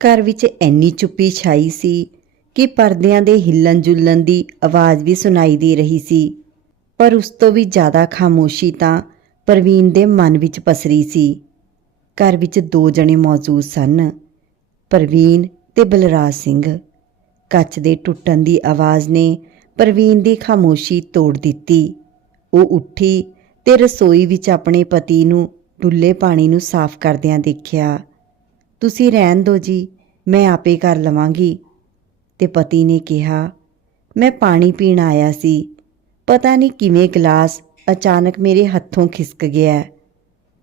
ਘਰ ਵਿੱਚ ਇੰਨੀ ਚੁੱਪੀ ਛਾਈ ਸੀ ਕਿ ਪਰਦਿਆਂ ਦੇ ਹਿੱਲਣ ਜੁਲਣ ਦੀ ਆਵਾਜ਼ ਵੀ ਸੁਣਾਈ ਦੇ ਰਹੀ ਸੀ। ਪਰ ਉਸ ਤੋਂ ਵੀ ਜ਼ਿਆਦਾ ਖਾਮੋਸ਼ੀ ਤਾਂ ਪ੍ਰਵੀਨ ਦੇ ਮਨ ਵਿੱਚ ਪਸਰੀ ਸੀ। ਘਰ ਵਿੱਚ ਦੋ ਜਣੇ ਮੌਜੂਦ ਸਨ, ਪ੍ਰਵੀਨ ਤੇ ਬਲਰਾਜ ਸਿੰਘ। ਕੱਚ ਦੇ ਟੁੱਟਣ ਦੀ ਆਵਾਜ਼ ਨੇ ਪ੍ਰਵੀਨ ਦੀ ਖਾਮੋਸ਼ੀ ਤੋੜ ਦਿੱਤੀ। ਉਹ ਉੱਠੀ ਤੇ ਰਸੋਈ ਵਿੱਚ ਆਪਣੇ ਪਤੀ ਨੂੰ ਡੁੱਲੇ ਪਾਣੀ ਨੂੰ ਸਾਫ਼ ਕਰਦਿਆਂ ਦੇਖਿਆ। ਤੁਸੀਂ ਰਹਿਣ ਦਿਓ ਜੀ, ਮੈਂ ਆਪੇ ਕਰ ਲਵਾਂਗੀ। ਤੇ ਪਤੀ ਨੇ ਕਿਹਾ, ਮੈਂ ਪਾਣੀ ਪੀਣ ਆਇਆ ਸੀ। ਪਤਾ ਨਹੀਂ ਕਿਵੇਂ ਗਲਾਸ ਅਚਾਨਕ ਮੇਰੇ ਹੱਥੋਂ ਖਿਸਕ ਗਿਆ।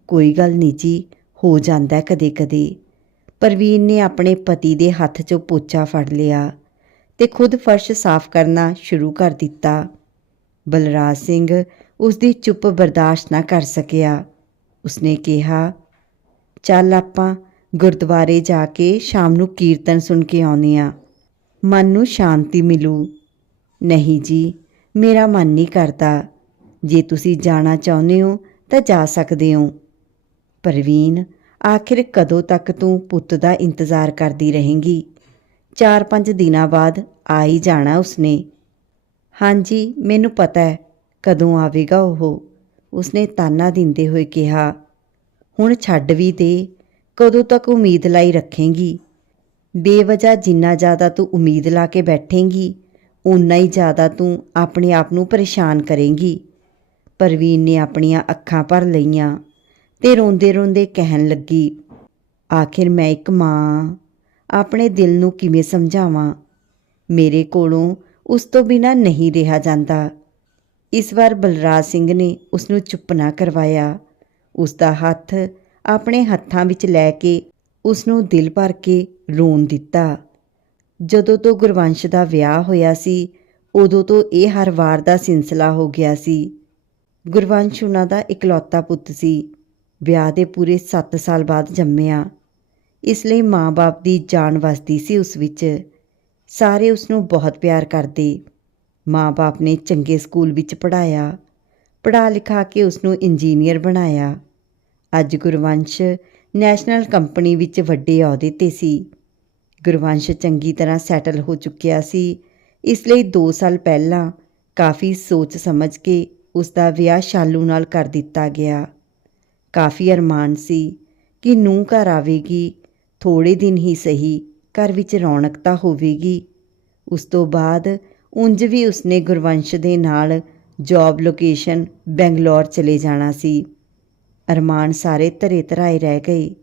ਕੋਈ ਗੱਲ ਨਹੀਂ ਜੀ, ਹੋ ਜਾਂਦਾ ਕਦੇ-ਕਦੇ। ਪਰਵੀਨ ਨੇ ਆਪਣੇ ਪਤੀ ਦੇ ਹੱਥ 'ਚੋਂ ਪੋਚਾ ਫੜ ਲਿਆ ਤੇ ਖੁਦ ਫਰਸ਼ ਸਾਫ਼ ਕਰਨਾ ਸ਼ੁਰੂ ਕਰ ਦਿੱਤਾ। ਬਲਰਾਜ ਸਿੰਘ ਉਸ ਦੀ ਚੁੱਪ ਬਰਦਾਸ਼ਤ ਨਾ ਕਰ ਸਕਿਆ। ਉਸਨੇ ਕਿਹਾ, ਚੱਲ ਆਪਾਂ ਗੁਰਦੁਆਰੇ ਜਾ ਕੇ ਸ਼ਾਮ ਨੂੰ ਕੀਰਤਨ ਸੁਣ ਕੇ ਆਉਂਦੇ ਆ ਮਨ ਨੂੰ ਸ਼ਾਂਤੀ ਮਿਲੂ। ਨਹੀਂ ਜੀ, ਮੇਰਾ ਮਨ ਨਹੀਂ ਕਰਦਾ। ਜੇ ਤੁਸੀਂ ਜਾਣਾ ਚਾਹੁੰਦੇ ਹੋ ਤਾਂ ਜਾ ਸਕਦੇ ਹੋ। ਪ੍ਰਵੀਨ, ਆਖਿਰ ਕਦੋਂ ਤੱਕ ਤੂੰ ਪੁੱਤ ਦਾ ਇੰਤਜ਼ਾਰ ਕਰਦੀ ਰਹੇਂਗੀ? 4-5 ਦਿਨਾਂ ਬਾਅਦ ਆ ਹੀ ਜਾਣਾ ਉਸਨੇ। ਹਾਂਜੀ ਮੈਨੂੰ ਪਤਾ ਹੈ, ਕਦੋਂ ਆਵੇਗਾ ਉਹ? ਉਸਨੇ ਤਾਨਾ ਦਿੰਦੇ ਹੋਏ ਕਿਹਾ, ਹੁਣ ਛੱਡ ਵੀ ਦੇ। ਕਦੋਂ ਤੱਕ ਉਮੀਦ ਲਾਈ ਰੱਖੇਂਗੀ? ਬੇਵਜ੍ਹਾ ਜਿੰਨਾ ਜ਼ਿਆਦਾ ਤੂੰ ਉਮੀਦ ਲਾ ਕੇ ਬੈਠੇਂਗੀ ਉਨਾ ਹੀ ਜ਼ਿਆਦਾ ਤੂੰ ਆਪਣੇ ਆਪ ਨੂੰ ਪਰੇਸ਼ਾਨ ਕਰੇਂਗੀ। ਪਰਵੀਨ ਨੇ ਆਪਣੀਆਂ ਅੱਖਾਂ ਭਰ ਲਈਆਂ ਤੇ ਰੋਂਦੇ-ਰੋਂਦੇ ਕਹਿਣ ਲੱਗੀ, ਆਖਿਰ ਮੈਂ ਇੱਕ ਮਾਂ, ਆਪਣੇ ਦਿਲ ਨੂੰ ਕਿਵੇਂ ਸਮਝਾਵਾਂ? ਮੇਰੇ ਕੋਲੋਂ ਉਸ ਤੋਂ ਬਿਨਾ ਨਹੀਂ ਰਿਹਾ ਜਾਂਦਾ। ਇਸ ਵਾਰ ਬਲਰਾਜ ਸਿੰਘ ਨੇ ਉਸ ਨੂੰ ਚੁੱਪ ਨਾ ਕਰਵਾਇਆ। ਉਸ ਦਾ ਹੱਥ ਆਪਣੇ ਹੱਥਾਂ ਵਿੱਚ ਲੈ ਕੇ ਉਸ ਨੂੰ ਦਿਲ ਭਰ ਕੇ ਰੋਣ ਦਿੱਤਾ। ਜਦੋਂ ਤੋਂ ਗੁਰਵੰਸ਼ ਦਾ ਵਿਆਹ ਹੋਇਆ ਸੀ, ਉਦੋਂ ਤੋਂ ਇਹ ਹਰ ਵਾਰ ਦਾ ਸਿਲਸਿਲਾ ਹੋ ਗਿਆ ਸੀ। ਗੁਰਵੰਸ਼ ਉਹਨਾਂ ਦਾ ਇਕਲੌਤਾ ਪੁੱਤ ਸੀ। ਵਿਆਹ ਦੇ ਪੂਰੇ 7 ਸਾਲ ਬਾਅਦ ਜੰਮਿਆ। ਇਸ ਲਈ ਮਾਂ-ਬਾਪ ਦੀ ਜਾਨ ਵਸਦੀ ਸੀ ਉਸ ਵਿੱਚ। ਸਾਰੇ ਉਸ ਨੂੰ ਬਹੁਤ ਪਿਆਰ ਕਰਦੇ। ਮਾਂ-ਬਾਪ ਨੇ ਚੰਗੇ ਸਕੂਲ ਵਿੱਚ ਪੜਾਇਆ ਪੜ੍ਹਾ ਲਿਖਾ ਕੇ ਉਸ ਨੂੰ ਇੰਜੀਨੀਅਰ ਬਣਾਇਆ। ਅੱਜ ਗੁਰਵੰਸ਼ ਨੈਸ਼ਨਲ ਕੰਪਨੀ ਵਿੱਚ ਵੱਡੇ ਅਹੁਦੇ ਤੇ ਸੀ। ਗੁਰਵੰਸ਼ ਚੰਗੀ ਤਰ੍ਹਾਂ ਸੈਟਲ ਹੋ ਚੁੱਕਿਆ ਸੀ। ਇਸ ਲਈ 2 ਸਾਲ ਪਹਿਲਾਂ ਕਾਫੀ ਸੋਚ ਸਮਝ ਕੇ ਉਸ ਦਾ ਵਿਆਹ ਸ਼ਾਲੂ ਨਾਲ ਕਰ ਦਿੱਤਾ ਗਿਆ। ਕਾਫੀ ਅਰਮਾਨ ਸੀ ਕਿ ਨੂੰ ਘਰ ਆਵੇਗੀ ਥੋੜੇ ਦਿਨ ਹੀ ਸਹੀ ਘਰ ਵਿੱਚ ਰੌਣਕ ਤਾਂ ਹੋਵੇਗੀ। ਉਸ ਤੋਂ ਬਾਅਦ ਉਂਝ ਵੀ ਉਸਨੇ ਗੁਰਵੰਸ਼ ਦੇ ਨਾਲ ਜੌਬ ਲੋਕੇਸ਼ਨ ਬੈਂਗਲੌਰ ਚਲੇ ਜਾਣਾ ਸੀ। ਅਰਮਾਨ ਸਾਰੇ ਧਰੇ ਧਰਾਏ ਰਹਿ ਗਏ।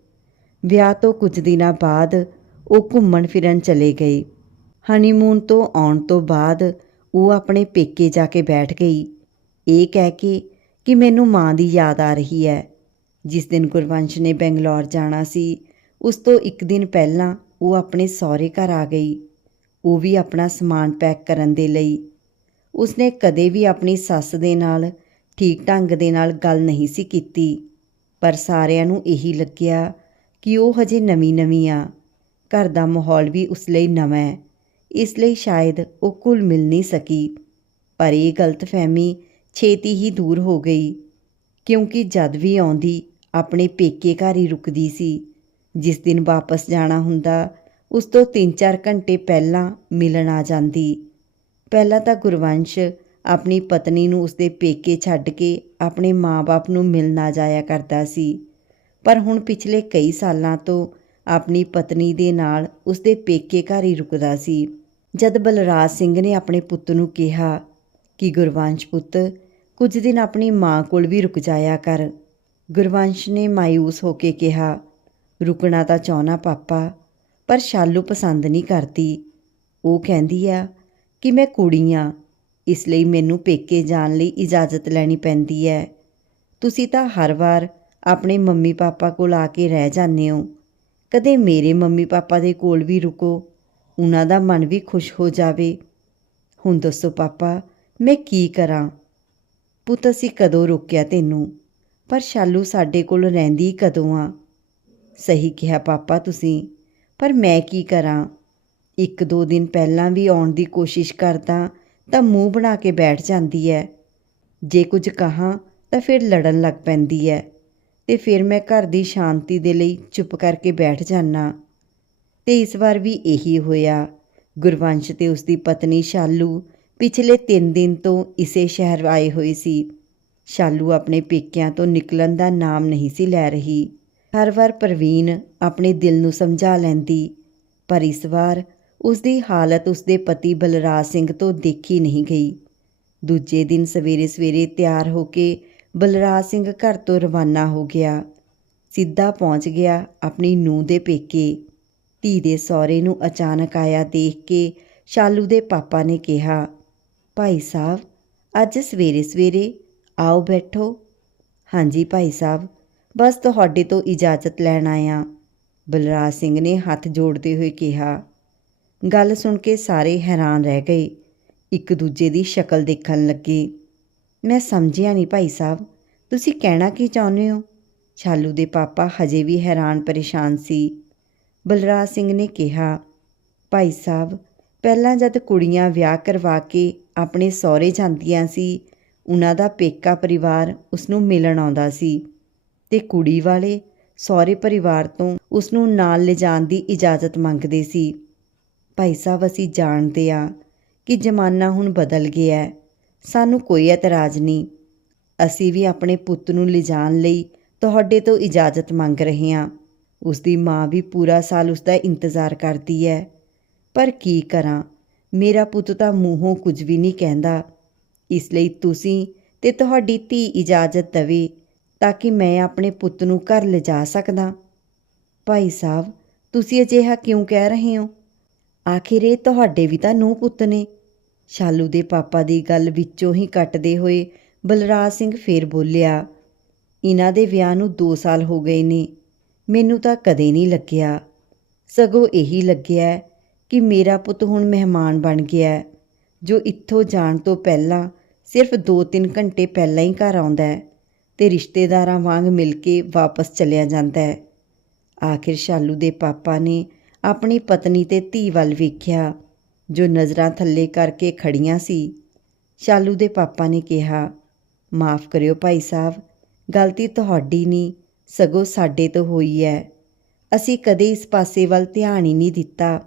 ਵਿਆਹ ਤੋਂ ਕੁਝ ਦਿਨਾਂ ਬਾਅਦ ਉਹ ਘੁੰਮਣ ਫਿਰਨ ਚਲੇ ਗਏ। ਹਨੀਮੂਨ ਤੋਂ ਆਉਣ ਤੋਂ ਬਾਅਦ ਉਹ ਆਪਣੇ ਪੇਕੇ ਜਾ ਕੇ ਬੈਠ ਗਈ। ਇਹ ਕਹਿ ਕੇ ਕਿ ਮੈਨੂੰ ਮਾਂ ਦੀ ਯਾਦ ਆ ਰਹੀ ਹੈ। ਜਿਸ ਦਿਨ ਗੁਰਵੰਸ਼ ਨੇ ਬੈਂਗਲੌਰ ਜਾਣਾ ਸੀ, ਉਸ ਤੋਂ ਇੱਕ ਦਿਨ ਪਹਿਲਾਂ ਉਹ ਆਪਣੇ ਸਹੁਰੇ ਘਰ ਆ ਗਈ। ਉਹ ਵੀ ਆਪਣਾ ਸਮਾਨ ਪੈਕ ਕਰਨ ਦੇ ਲਈ। ਉਸਨੇ ਕਦੇ ਵੀ ਆਪਣੀ ਸੱਸ ਦੇ ਨਾਲ ਠੀਕ ਢੰਗ ਦੇ ਨਾਲ ਗੱਲ ਨਹੀਂ ਸੀ ਕੀਤੀ। ਪਰ ਸਾਰਿਆਂ ਨੂੰ ਇਹੀ ਲੱਗਿਆ ਕਿ ਉਹ ਹਜੇ ਨਵੀਂ-ਨਵੀਂ ਆ। ਘਰ ਦਾ ਮਾਹੌਲ ਵੀ ਉਸ ਲਈ ਨਵਾਂ ਹੈ। ਇਸ ਲਈ ਸ਼ਾਇਦ ਉਹ ਘੁਲ ਮਿਲ ਨਹੀਂ ਸਕੀ। ਪਰ ਇਹ ਗਲਤਫਹਿਮੀ ਛੇਤੀ ਹੀ ਦੂਰ ਹੋ ਗਈ, ਕਿਉਂਕਿ ਜਦ ਵੀ ਆਉਂਦੀ ਆਪਣੇ ਪੇਕੇ ਘਰ ਹੀ ਰੁਕਦੀ ਸੀ। ਜਿਸ ਦਿਨ ਵਾਪਸ ਜਾਣਾ ਹੁੰਦਾ, ਉਸ ਤੋਂ 3-4 ਘੰਟੇ ਪਹਿਲਾਂ ਮਿਲਣ ਆ ਜਾਂਦੀ। ਪਹਿਲਾਂ ਤਾਂ ਗੁਰਵੰਸ਼ ਆਪਣੀ ਪਤਨੀ ਨੂੰ ਉਸਦੇ ਪੇਕੇ ਛੱਡ ਕੇ ਆਪਣੇ ਮਾਂ-ਬਾਪ ਨੂੰ ਮਿਲਣਾ ਜਾਇਆ ਕਰਦਾ ਸੀ। ਪਰ ਹੁਣ ਪਿਛਲੇ ਕਈ ਸਾਲਾਂ ਤੋਂ ਆਪਣੀ ਪਤਨੀ ਦੇ ਨਾਲ ਉਸਦੇ ਪੇਕੇ ਘਰ ਹੀ ਰੁਕਦਾ ਸੀ। ਜਦ ਬਲਰਾਜ ਸਿੰਘ ਨੇ ਆਪਣੇ ਪੁੱਤ ਨੂੰ ਕਿਹਾ ਕਿ ਗੁਰਵੰਸ਼ ਪੁੱਤ, ਕੁਝ ਦਿਨ ਆਪਣੀ ਮਾਂ ਕੋਲ ਵੀ ਰੁਕ ਜਾਇਆ ਕਰ। ਗੁਰਵੰਸ਼ ਨੇ ਮਾਇੂਸ ਹੋ ਕੇ ਕਿਹਾ, ਰੁਕਣਾ ਤਾਂ ਚਾਹਣਾ ਪਾਪਾ, ਪਰ ਸ਼ਾਲੂ ਪਸੰਦ ਨਹੀਂ ਕਰਦੀ। ਉਹ ਕਹਿੰਦੀ ਆ ਕਿ ਮੈਂ ਕੁੜੀ ਆ ਇਸ ਲਈ ਮੈਨੂੰ ਪੇਕੇ ਜਾਣ ਲਈ ਇਜਾਜ਼ਤ ਲੈਣੀ ਪੈਂਦੀ ਹੈ। ਤੁਸੀਂ ਤਾਂ ਹਰ ਵਾਰ ਆਪਣੇ ਮੰਮੀ ਪਾਪਾ ਕੋਲ ਆ ਕੇ ਰਹਿ ਜਾਂਦੇ ਹੋ। ਕਦੇ ਮੇਰੇ ਮੰਮੀ ਪਾਪਾ ਦੇ ਕੋਲ ਵੀ ਰੁਕੋ, ਉਹਨਾਂ ਦਾ ਮਨ ਵੀ ਖੁਸ਼ ਹੋ ਜਾਵੇ। ਹੁਣ ਦੱਸੋ ਪਾਪਾ, ਮੈਂ ਕੀ ਕਰਾਂ? ਪੁੱਤ, ਅਸੀਂ ਕਦੋਂ ਰੋਕਿਆ ਤੈਨੂੰ? ਪਰ ਸ਼ਾਲੂ ਸਾਡੇ ਕੋਲ ਰਹਿੰਦੀ ਕਦੋਂ ਆ? ਸਹੀ ਕਿਹਾ ਪਾਪਾ ਤੁਸੀਂ, ਪਰ ਮੈਂ ਕੀ ਕਰਾਂ? ਇੱਕ ਦੋ ਦਿਨ ਪਹਿਲਾਂ ਵੀ ਆਉਣ ਦੀ ਕੋਸ਼ਿਸ਼ ਕਰਦਾ ਤਾਂ ਮੂੰਹ ਬਣਾ ਕੇ ਬੈਠ ਜਾਂਦੀ ਹੈ ਜੇ ਕੁਝ ਕਹਾਂ ਤਾਂ ਫਿਰ ਲੜਨ ਲੱਗ ਪੈਂਦੀ ਹੈ ਤੇ ਫਿਰ ਮੈਂ ਘਰ ਦੀ ਸ਼ਾਂਤੀ ਦੇ ਲਈ ਚੁੱਪ ਕਰਕੇ ਬੈਠ ਜਾਨਾ ਤੇ ਇਸ ਵਾਰ ਵੀ ਇਹੀ ਹੋਇਆ। ਗੁਰਵੰਸ਼ ਤੇ ਉਸ ਦੀ ਪਤਨੀ ਸ਼ਾਲੂ ਪਿਛਲੇ 3 ਦਿਨ ਤੋਂ ਇਸੇ ਸ਼ਹਿਰ ਆਏ ਹੋਏ ਸੀ। ਸ਼ਾਲੂ ਆਪਣੇ ਪੇਕਿਆਂ ਤੋਂ ਨਿਕਲਣ ਦਾ ਨਾਮ ਨਹੀਂ ਸੀ ਲੈ ਰਹੀ। ਹਰ ਵਾਰ ਪ੍ਰਵੀਨ ਆਪਣੇ ਦਿਲ ਨੂੰ ਸਮਝਾ ਲੈਂਦੀ, ਪਰ ਇਸ ਵਾਰ ਉਸ ਦੀ ਹਾਲਤ ਉਸ ਦੇ ਪਤੀ ਬਲਰਾਜ ਸਿੰਘ ਤੋਂ ਦੇਖੀ ਨਹੀਂ ਗਈ। ਦੂਜੇ ਦਿਨ ਸਵੇਰੇ ਸਵੇਰੇ ਤਿਆਰ ਹੋ ਕੇ ਬਲਰਾਜ ਸਿੰਘ ਘਰ ਤੋਂ ਰਵਾਨਾ ਹੋ ਗਿਆ। ਸਿੱਧਾ ਪਹੁੰਚ ਗਿਆ ਆਪਣੀ ਨੂੰਹ ਦੇ ਪੇਕੇ। ਧੀ ਦੇ ਸਹੁਰੇ ਨੂੰ ਅਚਾਨਕ ਆਇਆ ਦੇਖ ਕੇ ਸ਼ਾਲੂ ਦੇ ਪਾਪਾ ਨੇ ਕਿਹਾ, ਭਾਈ ਸਾਹਿਬ, ਅੱਜ ਸਵੇਰੇ ਸਵੇਰੇ ਆਓ ਬੈਠੋ। ਹਾਂਜੀ ਭਾਈ ਸਾਹਿਬ, ਬਸ ਤੁਹਾਡੇ ਤੋਂ ਇਜਾਜ਼ਤ ਲੈਣ ਆਇਆ। ਬਲਰਾਜ ਸਿੰਘ ਨੇ ਹੱਥ ਜੋੜਦੇ ਹੋਏ ਕਿਹਾ। ਗੱਲ ਸੁਣ ਕੇ ਸਾਰੇ ਹੈਰਾਨ ਰਹਿ ਗਏ। ਇੱਕ ਦੂਜੇ ਦੀ ਸ਼ਕਲ ਦੇਖਣ ਲੱਗੇ। ਮੈਂ ਸਮਝਿਆ ਨਹੀਂ ਭਾਈ ਸਾਹਿਬ। ਤੁਸੀਂ ਕਹਿਣਾ ਕੀ ਚਾਹੁੰਦੇ ਹੋ? ਛਾਲੂ ਦੇ ਪਾਪਾ ਹਜੇ ਵੀ ਹੈਰਾਨ ਪਰੇਸ਼ਾਨ ਸੀ। ਬਲਰਾਜ ਸਿੰਘ ਨੇ ਕਿਹਾ, ਭਾਈ ਸਾਹਿਬ, ਪਹਿਲਾਂ ਜਦ ਕੁੜੀਆਂ ਵਿਆਹ ਕਰਵਾ ਕੇ ਆਪਣੇ ਸਹੁਰੇ ਜਾਂਦੀਆਂ ਸੀ, ਉਹਨਾਂ ਦਾ ਪੇਕਾ ਪਰਿਵਾਰ ਉਸ ਨੂੰ ਮਿਲਣ ਆਉਂਦਾ ਸੀ ਤੇ ਕੁੜੀ ਵਾਲੇ ਸਹੁਰੇ ਪਰਿਵਾਰ ਤੋਂ ਉਸ ਨੂੰ ਨਾਲ ਲਿਜਾਣ ਦੀ ਇਜਾਜ਼ਤ ਮੰਗਦੇ ਸੀ। ਭਾਈ ਸਾਹਿਬ ਅਸੀਂ ਜਾਣਦੇ ਆ ਕਿ ਜ਼ਮਾਨਾ ਹੁਣ ਬਦਲ ਗਿਆ ਹੈ। ਸਾਨੂੰ ਕੋਈ ਇਤਰਾਜ਼ ਨਹੀਂ। ਅਸੀਂ ਵੀ ਆਪਣੇ ਪੁੱਤ ਨੂੰ ਲਿਜਾਣ ਲਈ ਤੁਹਾਡੇ ਤੋਂ ਇਜਾਜ਼ਤ ਮੰਗ ਰਹੇ ਹਾਂ। ਉਸ ਦੀ ਮਾਂ ਵੀ ਪੂਰਾ ਸਾਲ ਉਸ ਦਾ ਇੰਤਜ਼ਾਰ ਕਰਦੀ ਹੈ। ਪਰ ਕੀ ਕਰਾਂ? ਮੇਰਾ ਪੁੱਤ ਤਾਂ ਮੂੰਹੋਂ ਕੁਝ ਵੀ ਨਹੀਂ ਕਹਿੰਦਾ। ਇਸ ਲਈ ਤੁਸੀਂ ਤੇ ਤੁਹਾਡੀ ਧੀ ਇਜਾਜ਼ਤ ਦੇਵੇ ਤਾਂ ਕਿ ਮੈਂ ਆਪਣੇ ਪੁੱਤ ਨੂੰ ਘਰ ਲਿਜਾ ਸਕਦਾ। ਭਾਈ ਸਾਹਿਬ, ਤੁਸੀਂ ਅਜਿਹਾ ਕਿਉਂ ਕਹਿ ਰਹੇ ਹੋ? ਆਖਿਰ ਇਹ ਤੁਹਾਡੇ ਵੀ ਤਾਂ ਨੂੰਹ ਪੁੱਤ ਨੇ। ਸ਼ਾਲੂ ਦੇ ਪਾਪਾ ਦੀ ਗੱਲ ਵਿੱਚੋਂ ਹੀ ਕੱਟਦੇ ਹੋਏ ਬਲਰਾਜ ਸਿੰਘ ਫੇਰ ਬੋਲਿਆ, ਇਹਨਾਂ ਦੇ ਵਿਆਹ ਨੂੰ 2 ਸਾਲ ਹੋ ਗਏ ਨੇ। ਮੈਨੂੰ ਤਾਂ ਕਦੇ ਨਹੀਂ ਲੱਗਿਆ। ਸਗੋਂ ਇਹੀ ਲੱਗਿਆ ਕਿ ਮੇਰਾ ਪੁੱਤ ਹੁਣ ਮਹਿਮਾਨ ਬਣ ਗਿਆ ਜੋ ਇੱਥੋਂ ਜਾਣ ਤੋਂ ਪਹਿਲਾਂ ਸਿਰਫ 2-3 ਘੰਟੇ ਪਹਿਲਾਂ ਹੀ ਘਰ ਆਉਂਦਾ ਹੈ ਤੇ ਰਿਸ਼ਤੇਦਾਰਾਂ ਵਾਂਗ ਮਿਲ ਕੇ ਵਾਪਸ ਚਲਿਆ ਜਾਂਦਾ ਹੈ। ਆਖਿਰ ਸ਼ਾਲੂ ਦੇ ਪਾਪਾ ਨੇ ਆਪਣੀ ਪਤਨੀ ਤੇ ਧੀ ਵੱਲ ਵੇਖਿਆ, ਜੋ ਨਜ਼ਰਾਂ ਥੱਲੇ ਕਰਕੇ ਖੜੀਆਂ ਸੀ। ਸ਼ਾਲੂ ਦੇ ਪਾਪਾ ਨੇ ਕਿਹਾ, ਮਾਫ ਕਰਿਓ ਭਾਈ ਸਾਹਿਬ, ਗਲਤੀ ਤੁਹਾਡੀ ਨਹੀਂ, ਸਗੋਂ ਸਾਡੇ ਤੋਂ ਹੋਈ ਹੈ ਅਸੀਂ ਕਦੇ ਇਸ ਪਾਸੇ ਵੱਲ ਧਿਆਨ ਹੀ ਨਹੀਂ ਦਿੱਤਾ।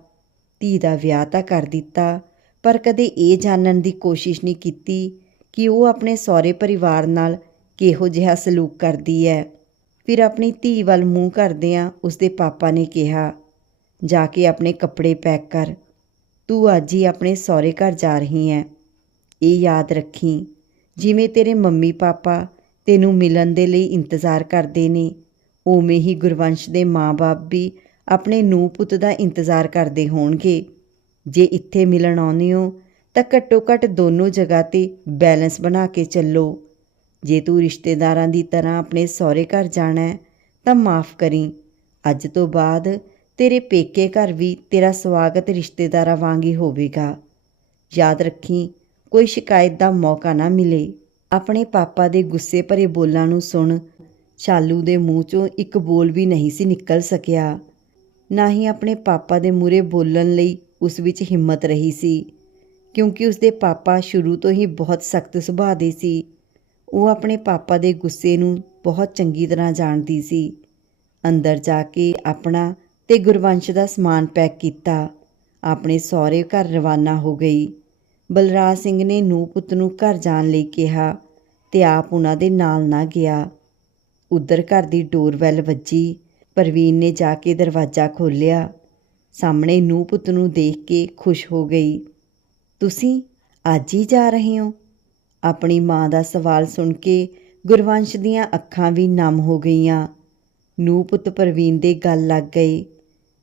ਧੀ ਦਾ ਵਿਆਹ ਤਾਂ ਕਰ ਦਿੱਤਾ, ਪਰ ਕਦੇ ਇਹ ਜਾਣਨ ਦੀ ਕੋਸ਼ਿਸ਼ ਨਹੀਂ ਕੀਤੀ ਕਿ ਉਹ ਆਪਣੇ ਸਹੁਰੇ ਪਰਿਵਾਰ ਨਾਲ ਕਿਹੋ ਜਿਹਾ ਸਲੂਕ ਕਰਦੀ ਹੈ ਫਿਰ ਆਪਣੀ ਧੀ ਵੱਲ ਮੂੰਹ ਕਰਦਿਆਂ ਉਸਦੇ ਪਾਪਾ ਨੇ ਕਿਹਾ ਜਾ ਕੇ ਆਪਣੇ ਕੱਪੜੇ ਪੈਕ ਕਰ। ਤੂੰ ਅੱਜ ਹੀ ਆਪਣੇ ਸਹੁਰੇ ਘਰ ਜਾ ਰਹੀ ਹੈ। ਇਹ ਯਾਦ ਰੱਖੀ। ਜਿਵੇਂ ਤੇਰੇ ਮੰਮੀ ਪਾਪਾ ਤੈਨੂੰ ਮਿਲਣ ਦੇ ਲਈ ਇੰਤਜ਼ਾਰ ਕਰਦੇ ਨੇ, ਉਵੇਂ ਹੀ ਗੁਰਵੰਸ਼ ਦੇ ਮਾਂ-ਬਾਪ ਵੀ ਆਪਣੇ ਨੂੰ ਪੁੱਤ ਦਾ ਇੰਤਜ਼ਾਰ ਕਰਦੇ ਹੋਣਗੇ। ਜੇ ਇੱਥੇ ਮਿਲਣ ਆਉਂਦੇ ਹੋ ਤਾਂ ਘੱਟੋ ਘੱਟ ਦੋਨੋਂ ਜਗ੍ਹਾ ਤੇ ਬੈਲੈਂਸ ਬਣਾ ਕੇ ਚੱਲੋ। ਜੇ ਤੂੰ ਰਿਸ਼ਤੇਦਾਰਾਂ ਦੀ ਤਰ੍ਹਾਂ ਆਪਣੇ ਸਹੁਰੇ ਘਰ ਜਾਣਾ ਹੈ ਤਾਂ ਮਾਫ ਕਰੀ। ਅੱਜ ਤੋਂ ਬਾਅਦ ਤੇਰੇ ਪੇਕੇ ਘਰ ਵੀ ਤੇਰਾ ਸਵਾਗਤ ਰਿਸ਼ਤੇਦਾਰਾਂ ਵਾਂਗ ਹੀ ਹੋਵੇਗਾ। ਯਾਦ ਰੱਖੀ, ਕੋਈ ਸ਼ਿਕਾਇਤ ਦਾ ਮੌਕਾ ਨਾ ਮਿਲੇ। ਆਪਣੇ ਪਾਪਾ ਦੇ ਗੁੱਸੇ ਭਰੇ ਬੋਲਾਂ ਨੂੰ ਸੁਣ ਸ਼ਾਲੂ ਦੇ ਮੂੰਹ ਚੋਂ ਇੱਕ ਬੋਲ ਵੀ ਨਹੀਂ ਸੀ ਨਿਕਲ ਸਕਿਆ। ਨਾ ਹੀ ਆਪਣੇ ਪਾਪਾ ਦੇ ਮੂਰੇ ਬੋਲਣ ਲਈ ਉਸ ਵਿੱਚ ਹਿੰਮਤ ਰਹੀ ਸੀ, ਕਿਉਂਕਿ ਉਸ ਦੇ ਪਾਪਾ ਸ਼ੁਰੂ ਤੋਂ ਹੀ ਬਹੁਤ ਸਖਤ ਸੁਭਾਅ ਦੇ ਸੀ। ਉਹ ਆਪਣੇ ਪਾਪਾ ਦੇ ਗੁੱਸੇ ਨੂੰ ਬਹੁਤ ਚੰਗੀ ਤਰ੍ਹਾਂ ਜਾਣਦੀ ਸੀ। ਅੰਦਰ ਜਾ ਕੇ ਆਪਣਾ ਤੇ ਗੁਰਵੰਸ਼ ਦਾ ਸਮਾਨ ਪੈਕ ਕੀਤਾ। ਆਪਣੇ ਸਹੁਰੇ ਘਰ ਰਵਾਨਾ ਹੋ ਗਈ। ਬਲਰਾਜ ਸਿੰਘ ਨੇ ਨੂੰ ਪੁੱਤ ਨੂੰ ਘਰ ਜਾਣ ਲਈ ਕਿਹਾ ਤੇ ਆਪ ਉਹਨਾਂ ਦੇ ਨਾਲ ਨਾ ਗਿਆ। ਉਧਰ ਘਰ ਦੀ ਡੋਰਵੈਲ ਵੱਜੀ। ਪ੍ਰਵੀਨ ਨੇ ਜਾ ਕੇ ਦਰਵਾਜ਼ਾ ਖੋਲ੍ਹਿਆ। ਸਾਹਮਣੇ ਨੂੰ ਪੁੱਤ ਨੂੰ ਦੇਖ ਕੇ ਖੁਸ਼ ਹੋ ਗਈ। ਤੁਸੀਂ ਅੱਜ ਹੀ ਜਾ ਰਹੇ ਹੋ? ਆਪਣੀ ਮਾਂ ਦਾ ਸਵਾਲ ਸੁਣ ਕੇ ਗੁਰਵੰਸ਼ ਦੀਆਂ ਅੱਖਾਂ ਵੀ ਨਮ ਹੋ ਗਈਆਂ। ਨੂੰ ਪੁੱਤ ਪ੍ਰਵੀਨ ਦੇ ਗੱਲ ਲੱਗ ਗਏ।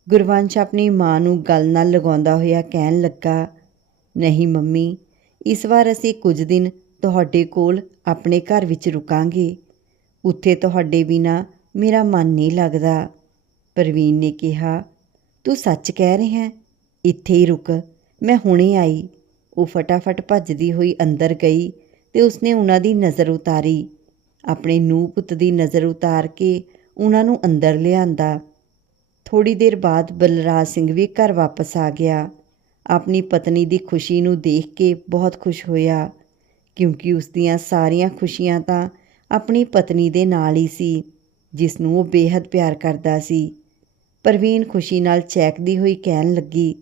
ਗੁਰਵੰਸ਼ ਆਪਣੀ ਮਾਂ ਨੂੰ ਗੱਲ ਨਾਲ ਲਗਾਉਂਦਾ ਹੋਇਆ ਕਹਿਣ ਲੱਗਾ, ਨਹੀਂ ਮੰਮੀ, ਇਸ ਵਾਰ ਅਸੀਂ ਕੁਝ ਦਿਨ ਤੁਹਾਡੇ ਕੋਲ ਆਪਣੇ ਘਰ ਵਿੱਚ ਰੁਕਾਂਗੇ। ਉੱਥੇ ਤੁਹਾਡੇ ਬਿਨਾ ਮੇਰਾ ਮਨ ਨਹੀਂ ਲੱਗਦਾ। ਪ੍ਰਵੀਨ ਨੇ ਕਿਹਾ, ਤੂੰ ਸੱਚ ਕਹਿ ਰਿਹਾ ਹੈ? ਇੱਥੇ ਹੀ ਰੁਕ। ਮੈਂ ਹੁਣੇ ਆਈ। ਉਹ ਫਟਾਫਟ ਭੱਜਦੀ ਹੋਈ ਅੰਦਰ ਗਈ ਤੇ ਉਸਨੇ ਉਹਨਾਂ ਦੀ ਨਜ਼ਰ ਉਤਾਰੀ। ਆਪਣੇ ਨੂੰਹ ਪੁੱਤ ਦੀ ਨਜ਼ਰ ਉਤਾਰ ਕੇ ਉਹਨਾਂ ਨੂੰ ਅੰਦਰ ਲਿਆਂਦਾ। ਥੋੜੀ ਦੇਰ ਬਾਅਦ ਬਲਰਾਜ ਸਿੰਘ ਵੀ ਘਰ ਵਾਪਸ ਆ ਗਿਆ। ਆਪਣੀ ਪਤਨੀ ਦੀ ਖੁਸ਼ੀ ਨੂੰ ਦੇਖ ਕੇ ਬਹੁਤ ਖੁਸ਼ ਹੋਇਆ, ਕਿਉਂਕਿ ਉਸ ਦੀਆਂ ਸਾਰੀਆਂ ਖੁਸ਼ੀਆਂ ਤਾਂ ਆਪਣੀ ਪਤਨੀ ਦੇ ਨਾਲ ਹੀ ਸੀ, ਜਿਸ ਨੂੰ ਉਹ ਬੇहद ਪਿਆਰ ਕਰਦਾ ਸੀ। ਪ੍ਰਵੀਨ ਖੁਸ਼ੀ ਨਾਲ ਚੈਕਦੀ ਹੋਈ ਕਹਿਣ ਲੱਗੀ,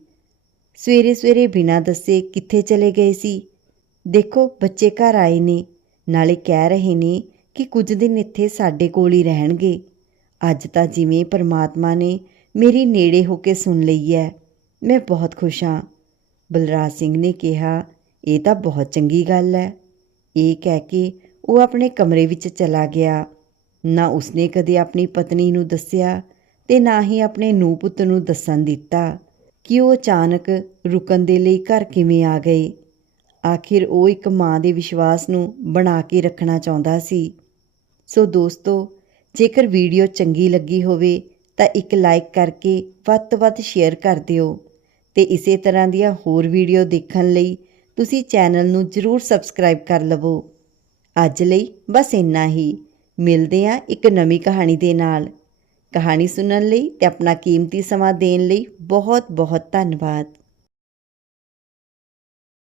ਸਵੇਰੇ ਸਵੇਰੇ ਬਿਨਾਂ ਦੱਸੇ ਕਿੱਥੇ ਚਲੇ ਗਏ ਸੀ? ਦੇਖੋ, ਬੱਚੇ ਘਰ ਆਏ ਨੇ, ਨਾਲੇ ਕਹਿ ਰਹੇ ਨੇ ਕਿ ਕੁਝ ਦਿਨ ਇੱਥੇ ਸਾਡੇ ਕੋਲ ਹੀ ਰਹਿਣਗੇ। ਅੱਜ ਤਾਂ ਜਿਵੇਂ ਪਰਮਾਤਮਾ ਨੇ ਮੇਰੀ ਨੇੜੇ ਹੋ ਕੇ ਸੁਣ ਲਈ ਹੈ ਮੈਂ ਬਹੁਤ ਖੁਸ਼ ਹਾਂ ਬਲਰਾਜ ਸਿੰਘ ਨੇ ਕਿਹਾ, ਇਹ ਤਾਂ ਬਹੁਤ ਚੰਗੀ ਗੱਲ ਹੈ ਇਹ ਕਹਿ ਕੇ ਉਹ ਆਪਣੇ ਕਮਰੇ ਵਿੱਚ ਚਲਾ ਗਿਆ। ਨਾ ਉਸਨੇ ਕਦੇ ਆਪਣੀ ਪਤਨੀ ਨੂੰ ਦੱਸਿਆ ਤੇ ਨਾ ਹੀ ਆਪਣੇ ਨੂੰ ਪੁੱਤ ਨੂੰ ਦੱਸਣ ਦਿੱਤਾ ਕਿ ਉਹ ਅਚਾਨਕ ਰੁਕਣ ਦੇ ਲਈ ਘਰ ਕਿਵੇਂ ਆ ਗਏ। ਆਖਿਰ ਉਹ ਇੱਕ ਮਾਂ ਦੇ ਵਿਸ਼ਵਾਸ ਨੂੰ ਬਣਾ ਕੇ ਰੱਖਣਾ ਚਾਹੁੰਦਾ ਸੀ। ਸੋ ਦੋਸਤੋ, ਜੇਕਰ ਵੀਡੀਓ ਚੰਗੀ ਲੱਗੀ ਹੋਵੇ ਤਾਂ ਇੱਕ ਲਾਈਕ ਕਰਕੇ ਵੱਧ ਤੋਂ ਵੱਧ ਸ਼ੇਅਰ ਕਰ ਦਿਓ। ਤੇ ਇਸੇ ਤਰ੍ਹਾਂ ਦੀਆਂ ਹੋਰ ਵੀਡੀਓ ਦੇਖਣ ਲਈ ਤੁਸੀਂ ਚੈਨਲ ਨੂੰ ਜਰੂਰ ਸਬਸਕ੍ਰਾਈਬ ਕਰ ਲਵੋ। ਅੱਜ ਲਈ ਬਸ ਇੰਨਾ ਹੀ। ਮਿਲਦੇ ਹਾਂ ਇੱਕ ਨਵੀਂ ਕਹਾਣੀ ਦੇ ਨਾਲ। ਕਹਾਣੀ ਸੁਣਨ ਲਈ ਤੇ ਆਪਣਾ ਕੀਮਤੀ ਸਮਾਂ ਦੇਣ ਲਈ ਬਹੁਤ ਬਹੁਤ ਧੰਨਵਾਦ।